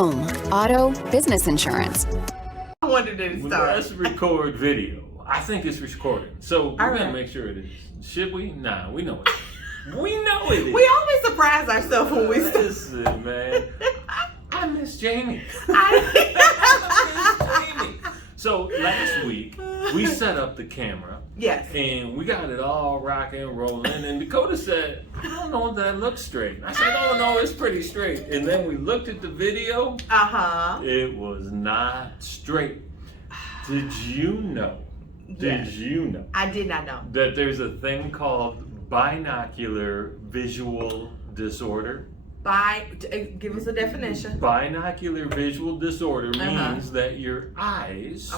home, auto, business insurance. I wondered did it start. Let's record video. I think it's recording. So we're going to make sure it is. Should we? Nah, we know it. We know it is. We always surprise ourselves when we start. Listen, man. I miss Jamie. So last week, we set up the camera. Yes. And we got it all rocking and rolling. And Dakota said, I don't know if that looks straight. I said, oh, no, it's pretty straight. And then we looked at the video. Uh-huh. It was not straight. Did you know? Yes. Did you know? I did not know. That there's a thing called binocular visual disorder? Give us a definition. Binocular visual disorder means that your eyes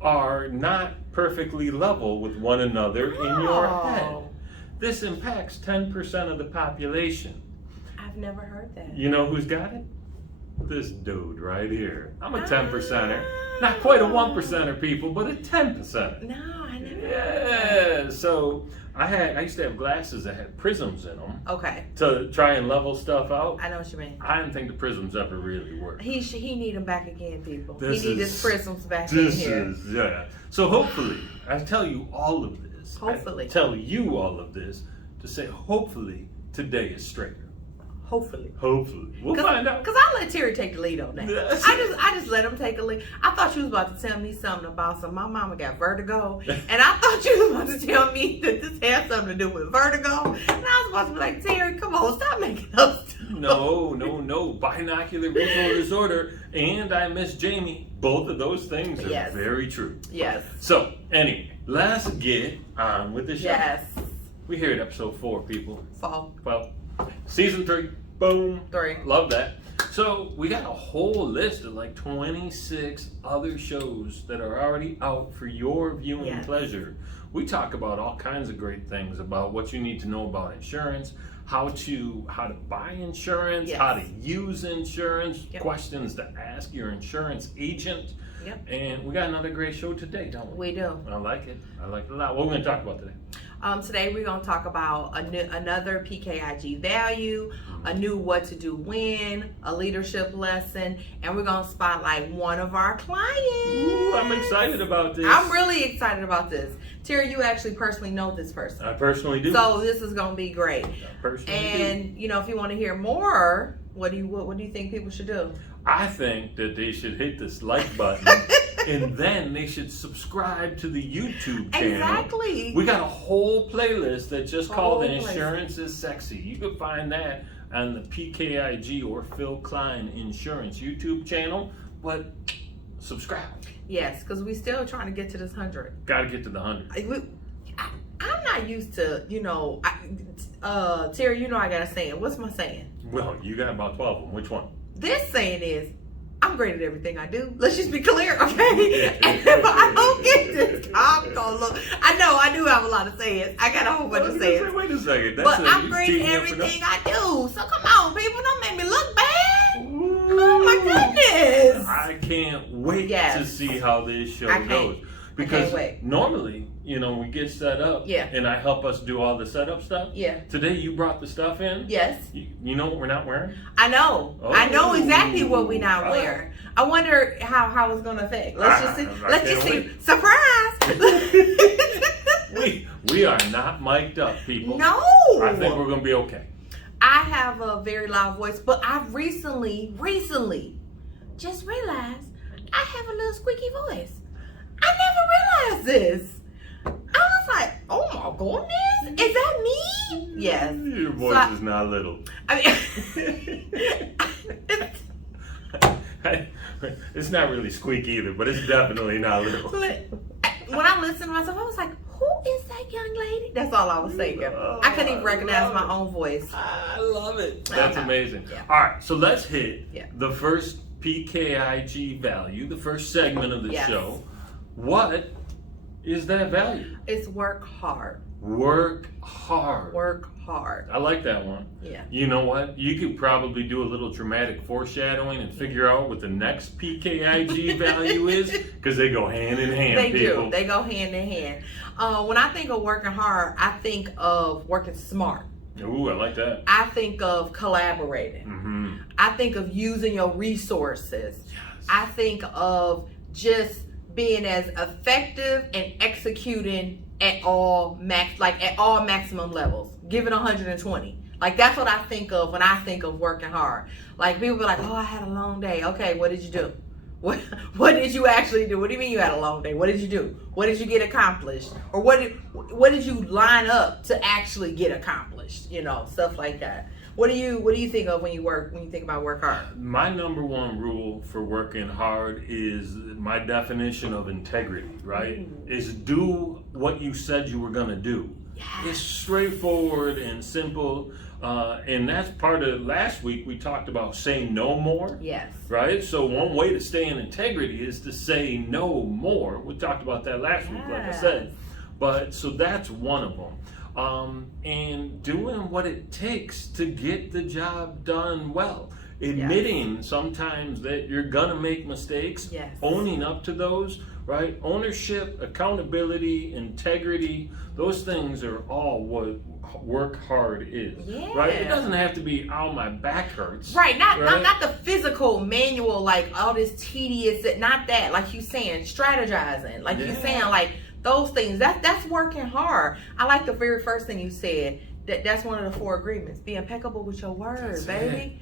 are not perfectly level with one another in your head. This impacts 10% of the population. I've never heard that. You know who's got it? This dude right here. I'm a 10%er. Not quite a 1%er, people, but a 10%er. No, I never heard Yeah, that. so I used to have glasses that had prisms in them. Okay. To try and level stuff out. I know what you mean. I didn't think the prisms ever really worked. He need them back again, people. This he need is- his prisms back in here. Yeah. So hopefully, I tell you all of this. Hopefully. I tell you all of this to say hopefully today is straighter. Hopefully. Hopefully. We'll find out. Because I let Terry take the lead on that. Yes. I just let him take a lead. I thought you was about to tell me something about my mama got vertigo. And I thought you was about to tell me that this had something to do with vertigo. And I was supposed to be like, Terry, come on, stop making up stuff. No. Binocular visual disorder and I miss Jamie. Both of those things are very true. Yes. So, anyway, let's get on with the show. Yes. We're here at episode 4, people. 4. Well, season 3. Boom. 3. Love that. So, we got a whole list of like 26 other shows that are already out for your viewing pleasure. We talk about all kinds of great things about what you need to know about insurance, how to buy insurance, how to use insurance, questions to ask your insurance agent. Yep. And we got another great show today, don't we? We do. I like it. I like it a lot. What are we going to talk about today? Today we're going to talk about another PKIG value, a new what to do when, a leadership lesson, and we're going to spotlight one of our clients. Ooh, I'm excited about this. I'm really excited about this. Terry, you actually personally know this person. I personally do. So this is going to be great. I personally And you know, if you want to hear more, what do you think people should do? I think that they should hit this like button and then they should subscribe to the YouTube channel. Exactly. We got a whole playlist that's just called Insurance is Sexy. You can find that on the PKIG or Phil Klein Insurance YouTube channel, but subscribe. Yes, because we're still trying to get to this 100. Got to get to the 100. I'm not used to, Terry, you know I got a saying. What's my saying? Well, you got about 12 of them. Which one? This saying is, I'm great at everything I do. Let's just be clear, okay? And if I don't get this, I'm gonna look. I know I do have a lot of sayings. I got a whole bunch of sayings. Wait a second. But I'm great at everything I do. So come on, people, don't make me look bad. Ooh. Oh my goodness. I can't wait to see how this show goes. Because normally, we get set up and I help us do all the setup stuff. Yeah. Today you brought the stuff in. Yes. You know what we're not wearing? I know. Oh. I know exactly what we're not wearing. I wonder how it's gonna affect. Let's just see. Let's just see. Surprise! we are not mic'd up, people. No. I think we're gonna be okay. I have a very loud voice, but I've recently just realized I have a little squeaky voice. I never realized this. I was like, oh my goodness, is that me? Yes. Your voice is not little. I mean, it's not really squeaky either, but it's definitely not little. When I listened to myself, I was like, who is that young lady? That's all I was thinking. I couldn't even recognize my own voice. I love it. That's amazing. Yeah. All right, so let's hit the first PKIG value, the first segment of the show. What is that value? It's work hard. Work hard. Work hard. I like that one. Yeah. You know what? You could probably do a little dramatic foreshadowing and figure out what the next PKIG value is, because they go hand in hand, They people. do. They go hand in hand. When I think of working hard, I think of working smart. Ooh, I like that. I think of collaborating. Mm-hmm. I think of using your resources. Yes. I think of just being as effective and executing at all maximum levels. Give it 120. Like, that's what I think of when I think of working hard. Like, people be like, oh, I had a long day. Okay, what did you do? What did you actually do? What do you mean you had a long day? What did you do? What did you get accomplished? Or what did you line up to actually get accomplished? You know, stuff like that. What do you think of when you think about work hard? My number one rule for working hard is my definition of integrity, right? Is do what you said you were gonna do. Yes. It's straightforward and simple. And that's part of last week we talked about saying no more. Yes. Right? So one way to stay in integrity is to say no more. We talked about that last week, like I said. But so that's one of them. And doing what it takes to get the job done well. Admitting sometimes that you're gonna make mistakes, owning up to those, right? Ownership, accountability, integrity, those things are all what work hard is, right? It doesn't have to be, oh, my back hurts. Right, not the physical manual, like all this tedious, not that, like you saying, strategizing, like you saying, like those things, that's working hard. I like the very first thing you said, that's one of the 4 agreements. Be impeccable with your word, baby.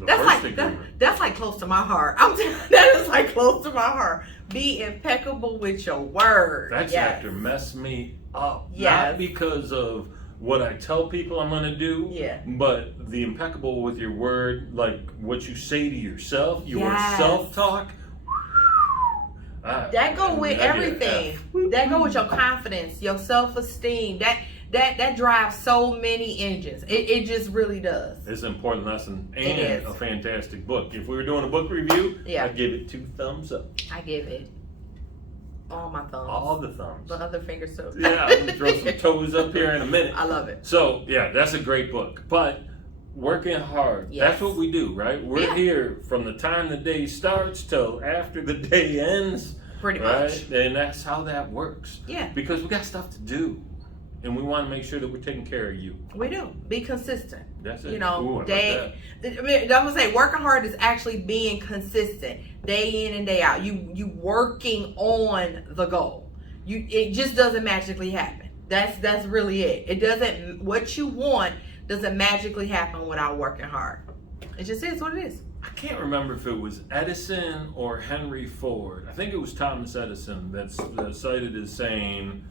That's like close to my heart. That is like close to my heart. Be impeccable with your word. That chapter messed me up. Not because of what I tell people I'm gonna do, but the impeccable with your word, like what you say to yourself, your self-talk. That go with everything. That go with your confidence, your self-esteem. That drives so many engines. It just really does. It's an important lesson and a fantastic book. If we were doing a book review, I'd give it 2 thumbs up. I give it all my thumbs. All the thumbs. The other fingers too. Yeah, I'm gonna throw some toes up here in a minute. I love it. So yeah, that's a great book. But working hard, that's what we do, right? We're here from the time the day starts till after the day ends. Pretty much. And that's how that works. Yeah. Because we got stuff to do. And we want to make sure that we're taking care of you. We do. Be consistent. That's it. You know, Ooh, I'm gonna say working hard is actually being consistent, day in and day out. You working on the goal. It just doesn't magically happen. That's really it. It doesn't. What you want doesn't magically happen without working hard. It just is what it is. I can't remember if it was Edison or Henry Ford. I think it was Thomas Edison that's cited as saying,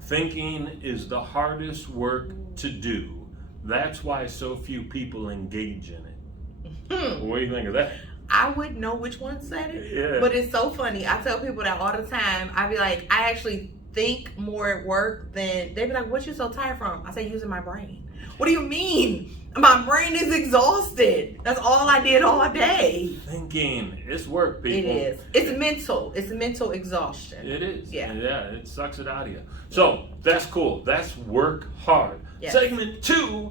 thinking is the hardest work to do. That's why so few people engage in it. What do you think of that? I wouldn't know which one said it, but it's so funny. I tell people that all the time. I be like, I actually think more at work than, they be like, what you so tired from? I say, using my brain. What do you mean? My brain is exhausted. That's all I did all day. Thinking. It's work, people. It is. It's mental. It's mental exhaustion. It is. Yeah. Yeah, it sucks it out of you. So, that's cool. That's work hard. Yes. Segment 2,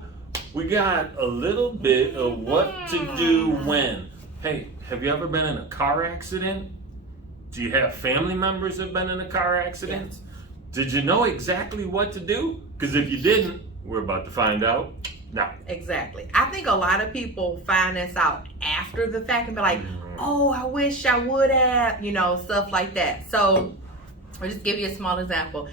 we got a little bit of what to do when. Hey, have you ever been in a car accident? Do you have family members that have been in a car accident? Yes. Did you know exactly what to do? Because if you didn't, we're about to find out now. Exactly. I think a lot of people find this out after the fact and be like, oh, I wish I would have, stuff like that. So I'll just give you a small example.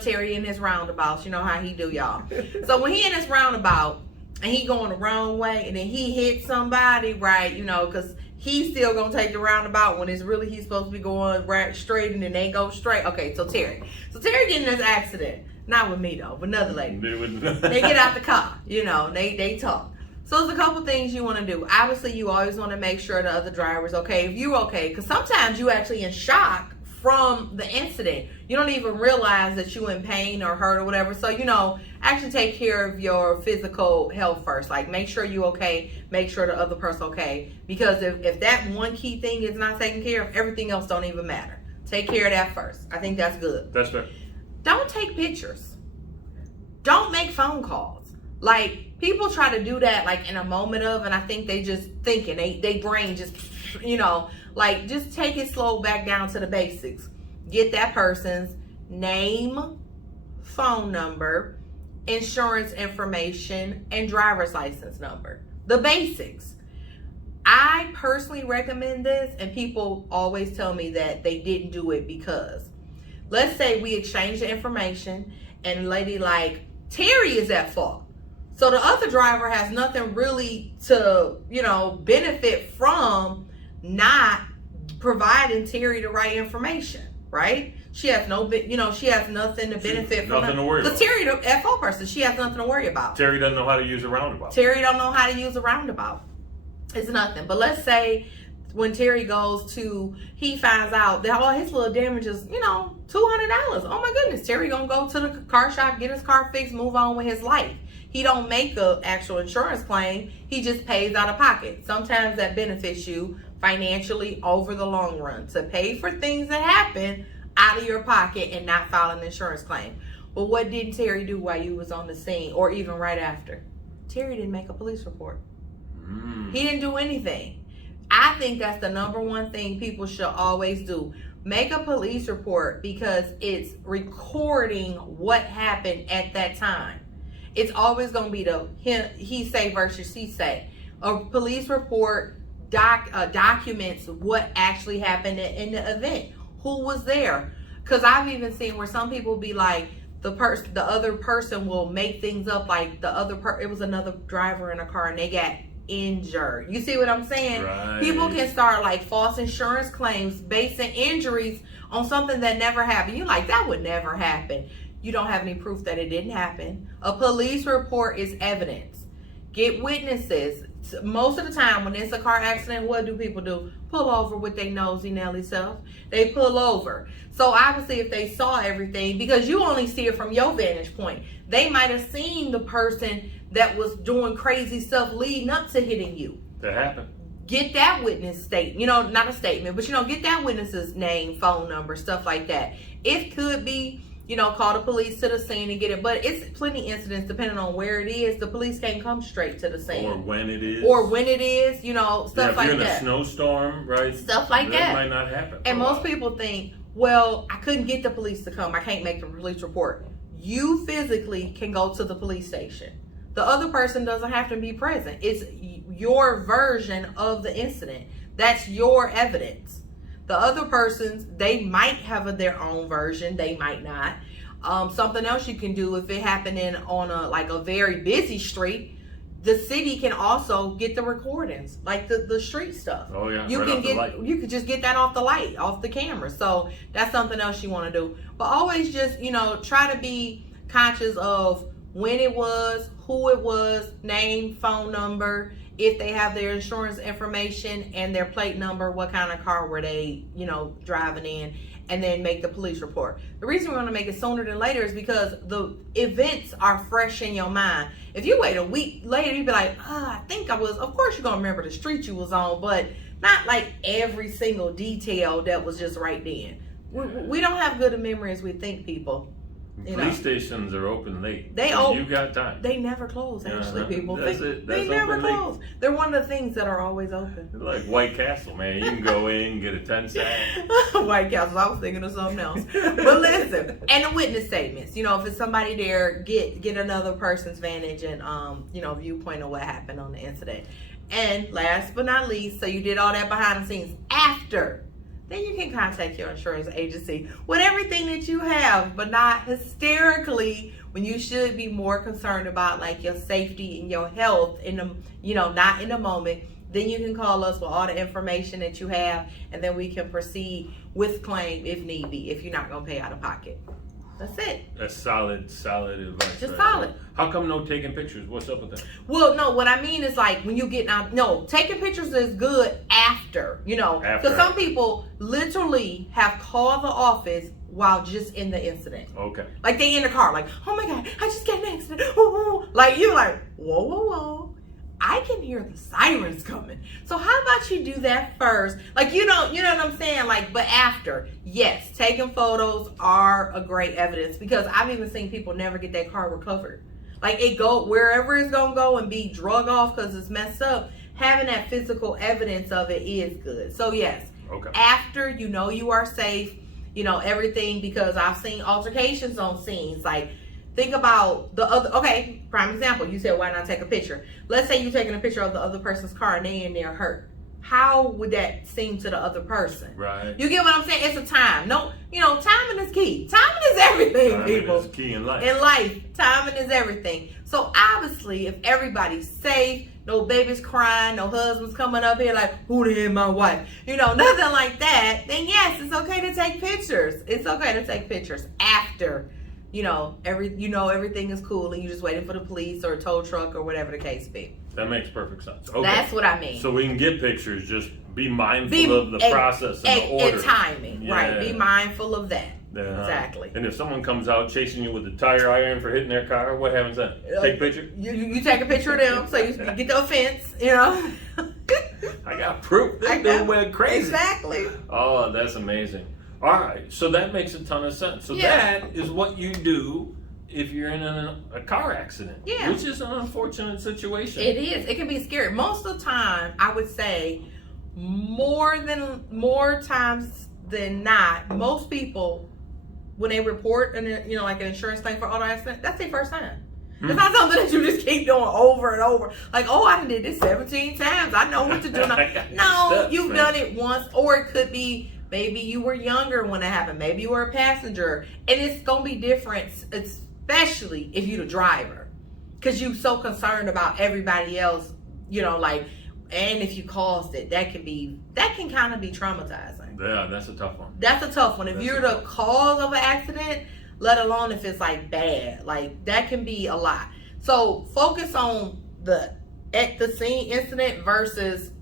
Terry in his roundabouts, you know how he do, y'all. So when he in his roundabout and he going the wrong way and then he hits somebody, right, because he's still going to take the roundabout when it's really he's supposed to be going right straight and then they go straight. Okay, so Terry getting in this accident. Not with me though, but another lady. They get out the car, they talk. So there's a couple things you want to do. Obviously, you always want to make sure the other driver's okay. If you're okay, because sometimes you actually in shock from the incident. You don't even realize that you're in pain or hurt or whatever. So, actually take care of your physical health first. Like, make sure you're okay. Make sure the other person's okay. Because if that one key thing is not taken care of, everything else don't even matter. Take care of that first. I think that's good. That's fair. Don't take pictures. Don't make phone calls. Like, people try to do that like in a moment of, and I think they just thinking, they brain just, just take it slow back down to the basics. Get that person's name, phone number, insurance information, and driver's license number. The basics. I personally recommend this, and people always tell me that they didn't do it because, let's say we exchange the information and a lady like, Terry is at fault. So the other driver has nothing really to, benefit from not providing Terry the right information, right? She has she has nothing to benefit from. Nothing to worry about. Because Terry, the at fault person, she has nothing to worry about. Terry doesn't know how to use a roundabout. Terry don't know how to use a roundabout. It's nothing. But let's say when Terry goes to, he finds out that all his little damage is, $200. Oh my goodness. Terry gonna go to the car shop, get his car fixed, move on with his life. He don't make a actual insurance claim. He just pays out of pocket. Sometimes that benefits you financially over the long run to pay for things that happen out of your pocket and not file an insurance claim. But what didn't Terry do while you was on the scene or even right after? Terry didn't make a police report. He didn't do anything. I think that's the number one thing people should always do. Make a police report because it's recording what happened at that time. It's always going to be the he say versus she say. A police report documents what actually happened in the event. Who was there? Because I've even seen where some people be like, the other person will make things up, like it was another driver in a car and they got injured. You see what I'm saying? Right. People can start like false insurance claims basing injuries on something that never happened. You're like, that would never happen. You don't have any proof that it didn't happen. A police report is evidence. Get witnesses. Most of the time when it's a car accident, what do people do? Pull over with their nosy Nelly self. They pull over. So obviously if they saw everything, because you only see it from your vantage point, they might have seen the person that was doing crazy stuff leading up to hitting you. That happened. Get that witness not a statement, but get that witness's name, phone number, stuff like that. It could be, call the police to the scene and get it. But it's plenty incidents, depending on where it is, the police can't come straight to the scene. Or when it is. Stuff like if you're in that. a snowstorm, right? Stuff like that. might not happen. And most people think, well, I couldn't get the police to come. I can't make the police report. You physically can go to the police station. The other person doesn't have to be present. It's your version of the incident. That's your evidence. The other persons, they might have their own version. They might not. Something else you can do if it happened on a very busy street, the city can also get the recordings, like the street stuff. Oh yeah. You could just get that off the camera. So that's something else you want to do. But always just, try to be conscious of when it was, who it was, name, phone number, if they have their insurance information and their plate number, what kind of car were they, driving in, and then make the police report. The reason we want to make it sooner than later is because the events are fresh in your mind. If you wait a week later, you'd be like, I think I was, of course you're going to remember the street you was on, but not like every single detail that was just right then. We don't have good a memory as we think, people. Police stations are open late. You got time. They never close, actually, people. That's it. That's they never open close. late. They're one of the things that are always open. They're like White Castle, man. You can go in, get a 10-sack. White Castle. I was thinking of something else. But listen, and the witness statements. If it's somebody there, get another person's vantage and viewpoint of what happened on the incident. And last but not least, so you did all that behind the scenes. After, then you can contact your insurance agency with everything that you have, but not hysterically, when you should be more concerned about like your safety and your health in the, not in the moment. Then you can call us with all the information that you have, and then we can proceed with claim if need be, if you're not going to pay out of pocket. That's it. That's solid advice. Just solid. How come no taking pictures? What's up with that? Well, no, what I mean is like when you get out, no, taking pictures is good after, because some people literally have called the office while just in the incident. Okay. Like they in the car, like, oh my God, I just got an accident. Ooh. Like you're like, whoa. I can hear the sirens coming. So how about you do that first? Like, you know what I'm saying? Like, but after, yes, taking photos are a great evidence, because I've even seen people never get their car recovered. Like it go wherever it's going to go and be drug off because it's messed up. Having that physical evidence of it is good. So yes, okay. After you are safe, everything, because I've seen altercations on scenes. Like Think about the other. Okay, prime example. You said, why not take a picture? Let's say you're taking a picture of the other person's car and they in there hurt. How would that seem to the other person? Right. You get what I'm saying? It's a time. No, timing is key. Timing is everything, people. Timing is key in life. In life, timing is everything. So obviously, if everybody's safe, no babies crying, no husbands coming up here like, who the hell my wife? Nothing like that. Then yes, it's okay to take pictures. It's okay to take pictures after, everything is cool and you're just waiting for the police or a tow truck or whatever the case be. That makes perfect sense. Okay. That's what I mean. So we can get pictures, just be mindful of the process and the order. And timing, right. Be mindful of that. Exactly. And if someone comes out chasing you with a tire iron for hitting their car, what happens then? Take a picture? You take a picture of them so you get the offense, I got proof. This dude went crazy. Exactly. Oh, that's amazing. All right. So that makes a ton of sense. So that is what you do if you're in a car accident, which is an unfortunate situation. It is. It can be scary. Most of the time, I would say more times than not, most people, when they report like an insurance claim for auto accident, that's their first time. It's not something that you just keep doing over and over. Like, I did this 17 times. I know what to do now. No, you've done it once, or it could be maybe you were younger when it happened. Maybe you were a passenger, and it's gonna be different. Especially if you're the driver, because you're so concerned about everybody else, and if you caused it, that can kind of be traumatizing. Yeah, that's a tough one. That's a tough one. If you're the cause of an accident, let alone if it's like bad, like that can be a lot. So focus on the at the scene incident versus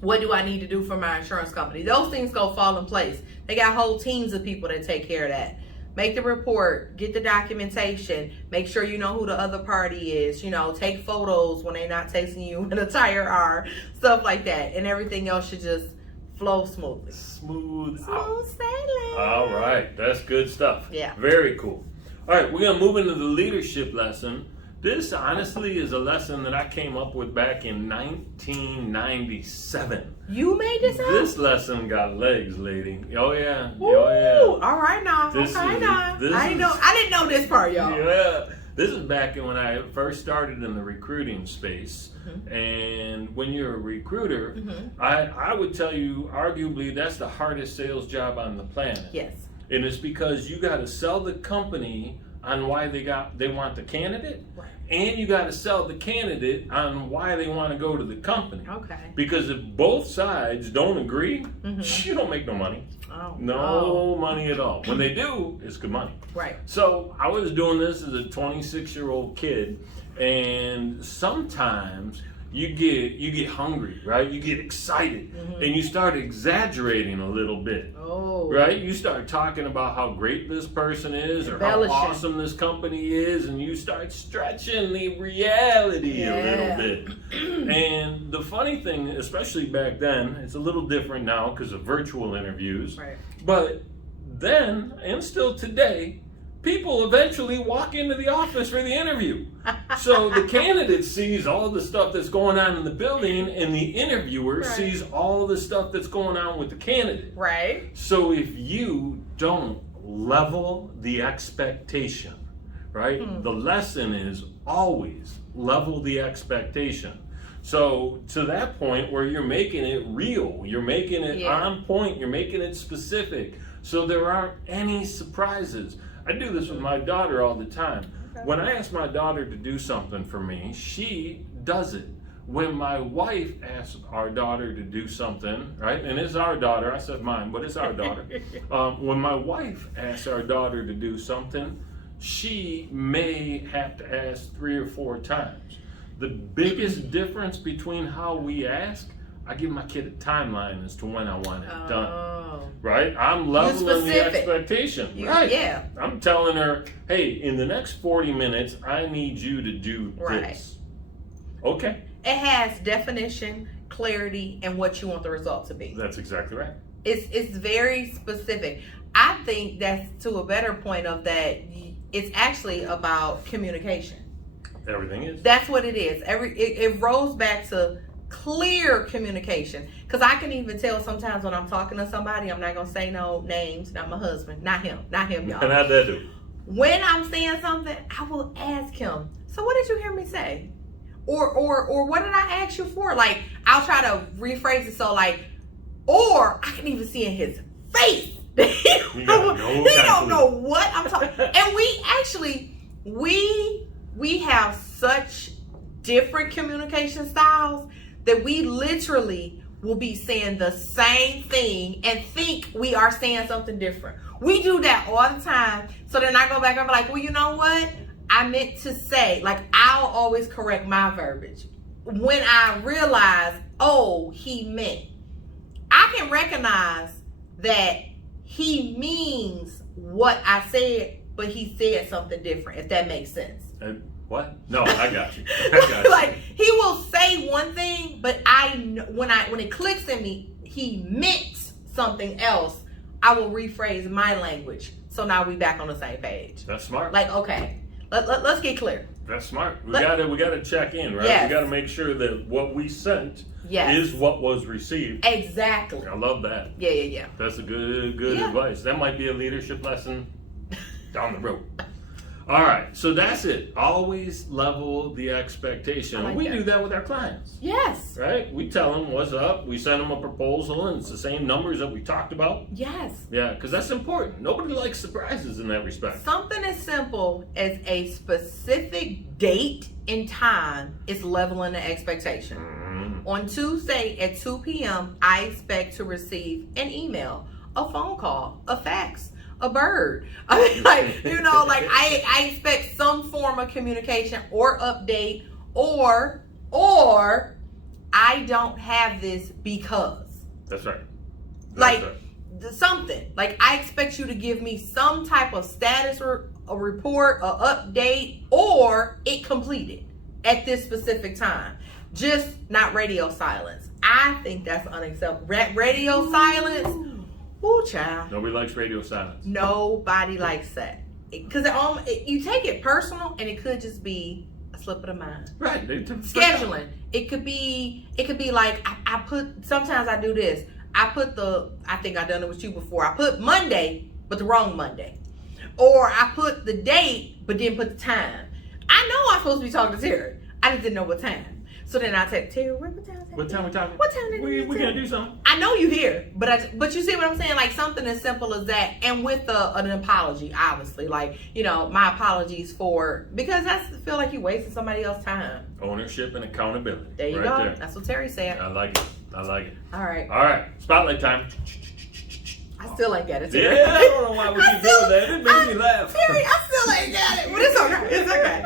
what do I need to do for my insurance company. Those things go fall in place. They got whole teams of people that take care of that. Make the report, get the documentation, make sure you know who the other party is, take photos when they're not chasing you in a tire R, stuff like that. And everything else should just flow smoothly. Smooth sailing. All right, that's good stuff. Yeah. Very cool. All right, we're going to move into the leadership lesson. This honestly is a lesson that I came up with back in 1997. You made this up? This lesson got legs, lady. Oh yeah. Ooh, oh yeah. All right now. I didn't know this part, y'all. Yeah. This is back when I first started in the recruiting space. Mm-hmm. And when you're a recruiter, mm-hmm. I would tell you arguably that's the hardest sales job on the planet. Yes. And it's because you got to sell the company on why they want the candidate, right. And you got to sell the candidate on why they want to go to the company. Okay. Because if both sides don't agree, mm-hmm. you don't make no money. No money at all. When they do, it's good money. Right. So I was doing this as a 26-year-old kid, and sometimes you get hungry, right? You get excited, mm-hmm. and you start exaggerating a little bit. Oh. Right? You start talking about how great this person is or how awesome this company is, and you start stretching the reality a little bit. And the funny thing, especially back then, it's a little different now because of virtual interviews. Right. But then, and still today, people eventually walk into the office for the interview. So the candidate sees all the stuff that's going on in the building, and the interviewer sees all the stuff that's going on with the candidate. Right. So if you don't level the expectation, right? The lesson is always level the expectation. So to that point where you're making it real, you're making it on point, you're making it specific, so there aren't any surprises. I do this with my daughter all the time. Okay. When I ask my daughter to do something for me, she does it. When my wife asks our daughter to do something, right, and it's our daughter, I said mine, but it's our daughter. When my wife asks our daughter to do something, she may have to ask 3 or 4 times. The biggest difference between how we ask, I give my kid a timeline as to when I want it done. Right? I'm leveling the expectation. Right. Yeah. I'm telling her, hey, in the next 40 minutes, I need you to do this. Okay. It has definition, clarity, and what you want the result to be. That's exactly right. It's very specific. I think that's to a better point of that. It's actually about communication. Everything is. That's what it is. It rolls back to clear communication, because I can even tell sometimes when I'm talking to somebody, I'm not gonna say no names, not my husband, not him y'all. And how'd that do? when I'm saying something, I will ask him, so what did you hear me say? Or what did I ask you for? Like, I'll try to rephrase it so like, or I can even see in his face that he don't know what I'm talking. And we have such different communication styles that we literally will be saying the same thing and think we are saying something different. We do that all the time. So then I go back and be like, well, you know what? I meant to say, like, I'll always correct my verbiage. When I realize, oh, he meant, I can recognize that he means what I said, but he said something different, if that makes sense. What? No, I got you. I got you. Like, he will say one thing, but when it clicks in me, he meant something else. I will rephrase my language. So now we back on the same page. That's smart. Like, okay, let's get clear. That's smart. We gotta check in, right? Yes. We gotta make sure that what we sent is what was received. Exactly. I love that. Yeah. That's a good advice. That might be a leadership lesson down the road. All right, so that's it. Always level the expectation. We do that with our clients. Yes. Right? We tell them what's up. We send them a proposal, and it's the same numbers that we talked about. Yes. Yeah, because that's important. Nobody likes surprises in that respect. Something as simple as a specific date and time is leveling the expectation. On Tuesday at 2 p.m., I expect to receive an email, a phone call, a fax, a bird. I mean, like, you know, like I expect some form of communication or update, or I don't have this because. That's right. Something. Like, I expect you to give me some type of status or a report, a update, or it completed at this specific time. Just not radio silence. I think that's unacceptable. Radio silence. Ooh, child. Nobody likes radio silence. Nobody likes that. Because you take it personal, and it could just be a slip of the mind. Right. Scheduling. It could be like, I put, sometimes I do this. I think I've done it with you before. I put Monday, but the wrong Monday. Or I put the date, but didn't put the time. I know I'm supposed to be talking to Terry. I just didn't know what time. So then I text Terry, what time is it? What time we talking? What time did we gonna do something? I know you here, but you see what I'm saying? Like, something as simple as that, and with an apology, obviously. Like, you know, my apologies because I feel like you wasting somebody else's time. Ownership and accountability. There you go. That's what Terry said. I like it. All right. Spotlight time. I still ain't got it. Terry. Yeah, I don't know why we keep doing that. It makes me laugh. Terry, I still ain't got it, but it's okay. It's okay.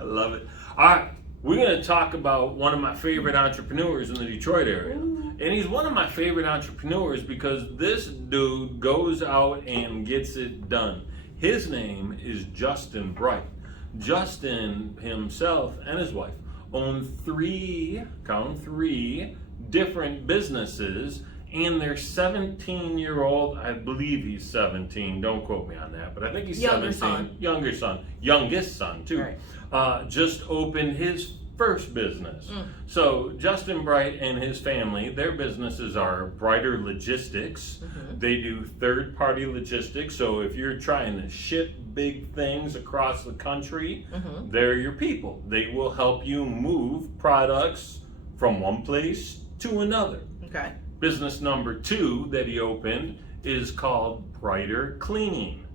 I love it. All right. We're going to talk about one of my favorite entrepreneurs in the Detroit area. Ooh. And he's one of my favorite entrepreneurs because this dude goes out and gets it done. His name is Justin Bright. Justin himself and his wife own three different businesses, and their 17-year-old, I believe he's 17, don't quote me on that, but I think he's 17. Youngest son too. Right. Just opened his first business. So Justin Bright and his family, their businesses are Brighter Logistics. They do third-party logistics. So if you're trying to ship big things across the country, they're your people. They will help you move products from one place to another. Okay. Business number 2 that he opened is called Brighter Cleaning.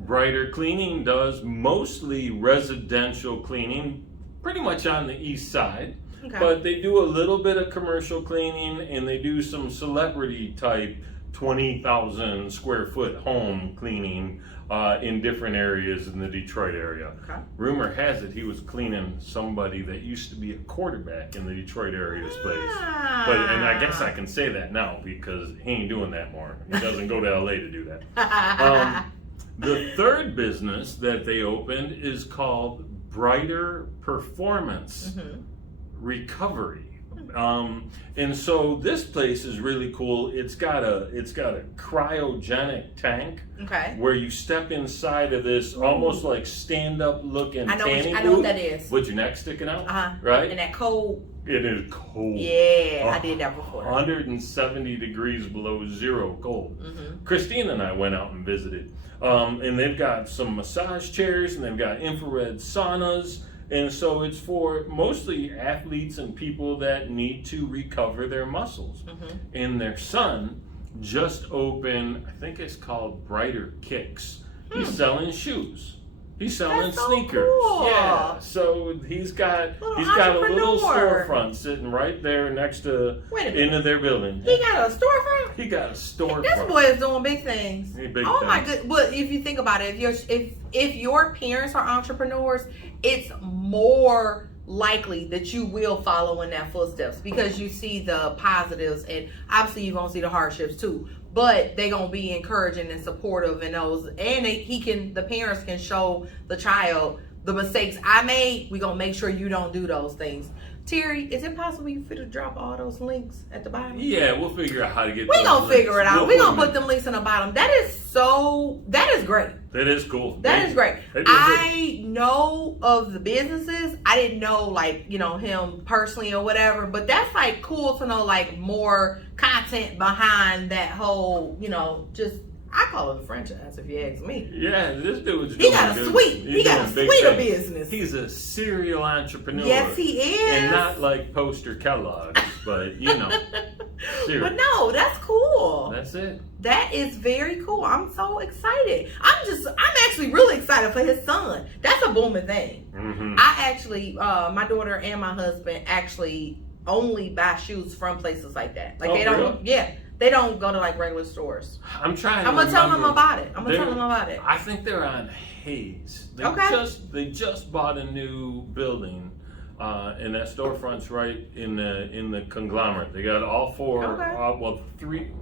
Brighter Cleaning does mostly residential cleaning, pretty much on the east side. Okay. But they do a little bit of commercial cleaning, and they do some celebrity type 20,000 square foot home cleaning in different areas in the Detroit area. Okay. Rumor has it he was cleaning somebody that used to be a quarterback in the Detroit area's place. And I guess I can say that now because he ain't doing that more. He doesn't go to LA to do that. The third business that they opened is called Brighter Performance Recovery. And so this place is really cool. It's got a cryogenic tank. Okay. Where you step inside of this almost like stand-up looking tanning I know what that is. with your neck sticking out. Uh-huh. Right? And that cold. It is cold. Yeah, I did that before. 170 degrees below zero cold. Mm-hmm. Christina and I went out and visited. And they've got some massage chairs and they've got infrared saunas. And so it's for mostly athletes and people that need to recover their muscles. Mm-hmm. And their son just opened, I think it's called Brighter Kicks. He's selling shoes. He's selling That's so sneakers. cool. Yeah. So he's got a little storefront sitting right there next to into their building. He got a storefront? He got a storefront. This boy is doing big things. My goodness. But if you think about it, if your parents are entrepreneurs, it's more likely that you will follow in that footsteps because you see the positives, and obviously you're gonna see the hardships too. But they gonna be encouraging and supportive in those, and the parents can show the child the mistakes I made. We gonna make sure you don't do those things. Terry, is it possible you fit to drop all those links at the bottom? Yeah, we'll figure out how to get. We gonna figure it out. We gonna put them links in the bottom. That is great. That is cool. That is great. I know of the businesses. I didn't know him personally or whatever, but that's like cool to know more content behind that whole, just I call it a franchise if you ask me. Yeah, this dude's he got a suite of business. He's a serial entrepreneur. Yes, he is. And not like Poster Kellogg's, but But no, that's cool. That's it. That is very cool. I'm so excited. I'm actually really excited for his son. That's a booming thing. Mm-hmm. I actually, my daughter and my husband actually only buy shoes from places like that. They don't, really? They don't go to regular stores. I'm trying. I'm gonna tell them about it. I think they're on Hayes. They just bought a new building, and that storefront's right in the conglomerate. They got all four, three,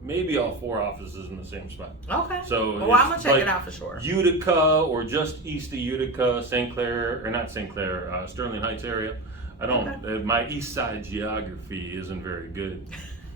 maybe all four offices in the same spot. Okay. So I'm gonna check it out for sure. Utica or just east of Utica, Sterling Heights area. I don't. My east side geography isn't very good.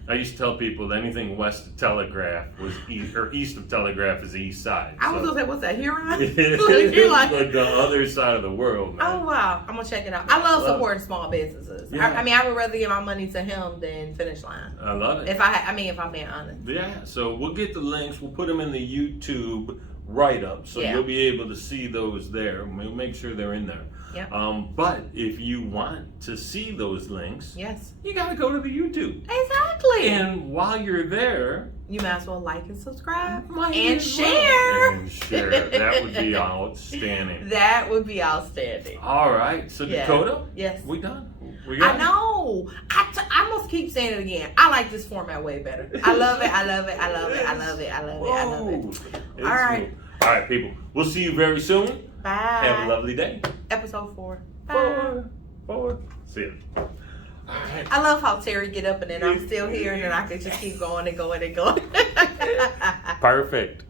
I used to tell people that anything west of Telegraph was east, or east of Telegraph is the east side. I was gonna say, what's that, Huron? Like the other side of the world, man. Oh wow, I'm gonna check it out. I love supporting small businesses. Yeah. I would rather give my money to him than Finish Line. I love it. If I'm being honest. Yeah, so we'll get the links. We'll put them in the YouTube write-up, so you'll be able to see those there. We'll make sure they're in there. Yep. But if you want to see those links, yes, you got to go to the YouTube. Exactly. And while you're there, you might as well like and subscribe and share. And share. That would be outstanding. That would be outstanding. All right. So Dakota, yes, we done. I know. I must keep saying it again. I like this format way better. I love it. I love it. I love it. I love it. I love it. I love it. All right. All right, people. We'll see you very soon. Bye. Have a lovely day. Episode 4. Bye. 4. See ya. All right. I love how Terry get up and then I'm still here and then I can just keep going and going and going. Perfect.